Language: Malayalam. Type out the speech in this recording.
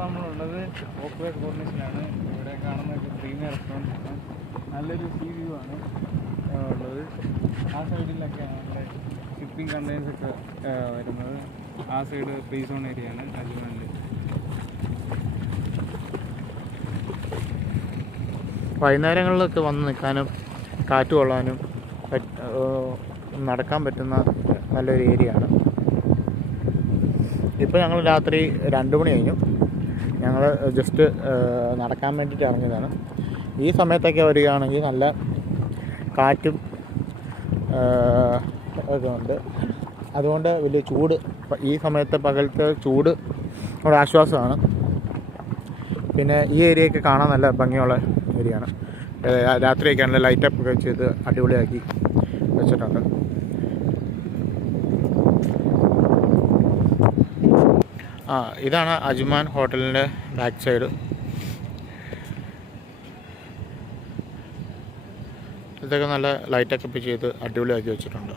നമ്മളുള്ളത് ഓക്വേഡ് കോർണിഷിലാണ്. ഇവിടെ കാണുന്നത് പ്രീമിയർ റെസ്റ്റോറൻറ്റ് ആണ്. നല്ലൊരു സീ വ്യൂ ആണ് ഉള്ളത്. ആ സൈഡിലൊക്കെ നമ്മുടെ ഷിപ്പിംഗ് കണ്ടെയ്നേഴ്സൊക്കെ വരുന്നത്. ആ സൈഡ് ഫ്രീ സോൺ ഏരിയയാണ് അജ്മാനിൽ. വൈകുന്നേരങ്ങളിലൊക്കെ വന്ന് നിൽക്കാനും കാറ്റ് കൊള്ളാനും നടക്കാൻ പറ്റുന്ന നല്ലൊരു ഏരിയ ആണ്. ഇപ്പോൾ ഞങ്ങൾ രാത്രി 2 മണി കഴിഞ്ഞു. ഞങ്ങൾ ജസ്റ്റ് നടക്കാൻ വേണ്ടിയിട്ട് ഇറങ്ങിയതാണ്. ഈ സമയത്തൊക്കെ വരികയാണെങ്കിൽ നല്ല കാറ്റും ഒക്കെ ഉണ്ട്. അതുകൊണ്ട് വലിയ ചൂട്, ഈ സമയത്ത് പകലത്തെ ചൂട് ഒരു ആശ്വാസമാണ്. പിന്നെ ഈ ഏരിയയൊക്കെ കാണാൻ നല്ല ഭംഗിയുള്ള ഏരിയയാണ്. രാത്രിയൊക്കെ ആണെങ്കിൽ ലൈറ്റപ്പ് ഒക്കെ ചെയ്ത് അടിപൊളിയാക്കി വെച്ചിട്ടുണ്ട്. ഇതാണ് അജ്മാൻ ഹോട്ടലിൻ്റെ ബാക്ക് സൈഡ്. ഇതൊക്കെ നല്ല ലൈറ്റൊക്കെ ചെയ്ത് അടിപൊളിയാക്കി വെച്ചിട്ടുണ്ട്.